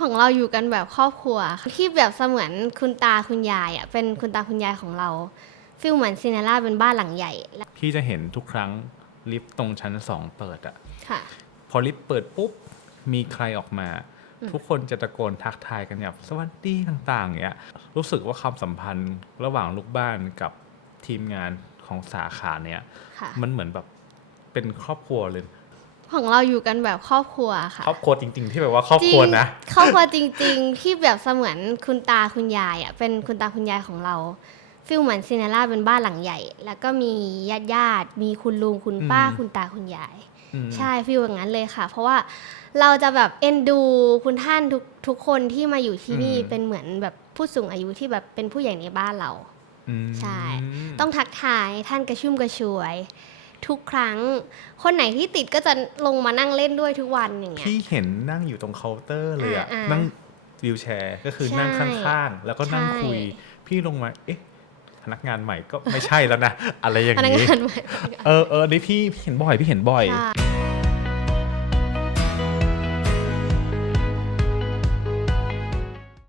ของเราอยู่กันแบบครอบครัวค่ะที่แบบเสมือนคุณตาคุณยายอะเป็นคุณตาคุณยายของเราฟิลเหมือนซินเนล่าเป็นบ้านหลังใหญ่แล้วพี่จะเห็นทุกครั้งลิฟต์ตรงชั้นสองเปิดอะค่ะ พอลิฟต์เปิดปุ๊บมีใครออกมา ทุกคนจะตะโกนทักทายกันแบบสวัสดีต่างๆเนี้ยรู้สึกว่าความสัมพันธ์ระหว่างลูกบ้านกับทีมงานของสาขาเนี้ยค่ะมันเหมือนแบบเป็นครอบครัวเลย ของเราอยู่กันแบบครอบครัวค่ะ ครอบครัวจริง ๆ ที่แบบว่าครอบครัวนะจงครอบครัวจริง ๆ ที่แบบเสมือนคุณตาคุณยายอะเป็นคุณตาคุณยายของเราฟิลเหมือนซินเนล่าเป็นบ้านหลังใหญ่ แล้วก็มีญาติญาติๆมีคุณลุงคุณป้าอืมคุณตาคุณยายอืมใช่ฟีลอย่างนั้นเลยค่ะ เพราะว่าเราจะแบบเอ็นดูคุณท่านทุกทุกคนที่มาอยู่ที่นี่อืมเป็นเหมือนแบบผู้สูงอายุที่แบบเป็นผู้ใหญ่ในบ้านเราอืมใช่ ต้องทักทายท่านกระชุ่มกระชวย ทุกครั้ง คนไหนที่ติดก็จะลงมานั่งเล่นด้วยทุกวันอย่างเงี้ย พี่เห็นนั่งอยู่ตรงเคาน์เตอร์เลยอะอ่าอ่านั่นั่งวิวแชร์ก็คือใช่นั่งข้างๆ แล้วก็นั่งใช่ คุย พี่ลงมาเอ๊ะพนักงานใหม่ก็ไม่ใช่แล้วนะ อะไรอย่างพนักนี้ งานใหม่ เออเออนี่พี่พี่เห็นบ่อยพี่เห็นบ่อย ใช่